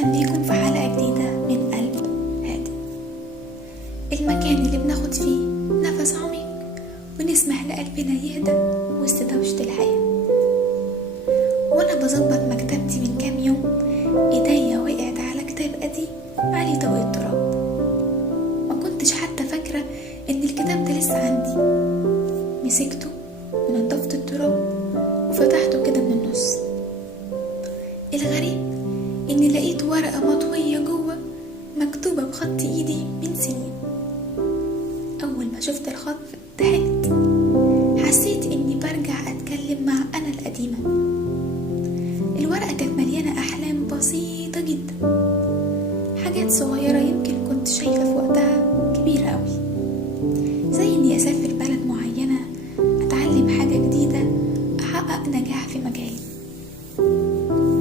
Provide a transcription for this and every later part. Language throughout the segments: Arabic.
أهلا بيكم في حلقة جديدة من قلب هادئ، المكان اللي بناخد فيه نفس عميق ونسمح لقلبنا يهدى وسط دوشة الحياة. وأنا بظبط مكتبتي من كام يوم إيديا وقعت على كتاب قديم عليه طبقة تراب. ما كنتش حتى فاكرة إن الكتاب ده لسه عندي. مسكته ونضفت التراب وفتحته كده من النص. الغريب إني لقيت ورقة مطوية جوه مكتوبة بخط إيدي من سنين. أول ما شفت الخط ضحكت، حسيت إني برجع أتكلم مع أنا القديمة. الورقة كانت مليانة أحلام بسيطة جدا، حاجات صغيرة يمكن كنت شايفة في وقتها كبيرة أوي، زي إني أسافر بلد معينة، أتعلم حاجة جديدة، أحقق نجاح في مجالي.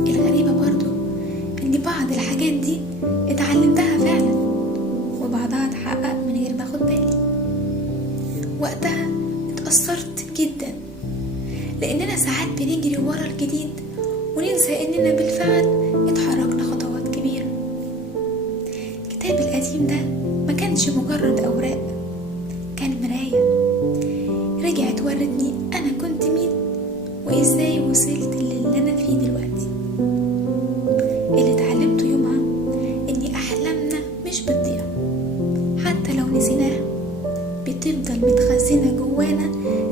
الغريبة برضو إن بعض الحاجات دي اتعلمتها فعلا، وبعضها اتحقق من غير ما اخد بالي. وقتها اتأثرت جدا، لأننا ساعات بنجري ورا الجديد وننسى إننا بالفعل اتحركنا خطوات كبيرة. الكتاب القديم ده ما كانش مجرد أوراق، كان مراية رجعت ورتني أنا كنت مين وإزاي وصلت للي أنا فيه دلوقتي. اللي اتعلمته يومها إن أحلامنا مش بتضيع، حتى لو نسيناها بتفضل متخزنة جوانا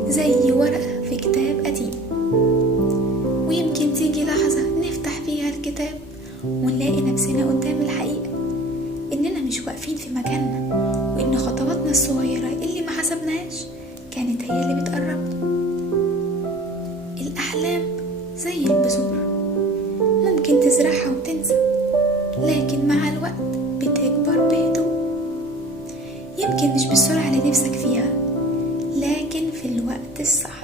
زي ورقة في كتاب قديم. ويمكن تيجي لحظة نفتح فيها الكتاب ونلاقي نفسنا قدام الحقيقة، إننا مش واقفين في مكاننا، وإن خطواتنا الصغيرة اللي ما حسبناهاش كانت هي اللي بتقربنا. الأحلام زي البذور، ممكن تزرعها وتنسى، لكن مع الوقت بتكبر بهدوء. يمكن مش بالسرعة اللي نفسك فيها، لكن في الوقت الصح.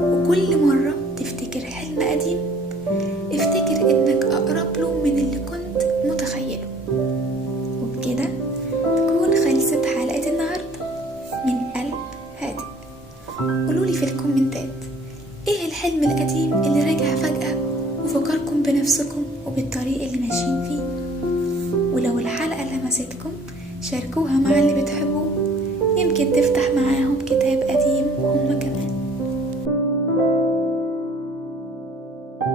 وكل مرة تفتكر حلم قديم، افتكر انك اقرب له من اللي كنت متخيله. وبكده تكون خلصت حلقة النهاردة من قلب هادئ. قولولي في الكومنتات ايه الحلم القديم اللي رجع فجأة وفكركم بنفسكم وبالطريق اللي ماشيين فيه. ولو الحلقة لمستكم شاركوها مع اللي بتحبوه، يمكن تفتح معاهم كتاب قديم هم كمان.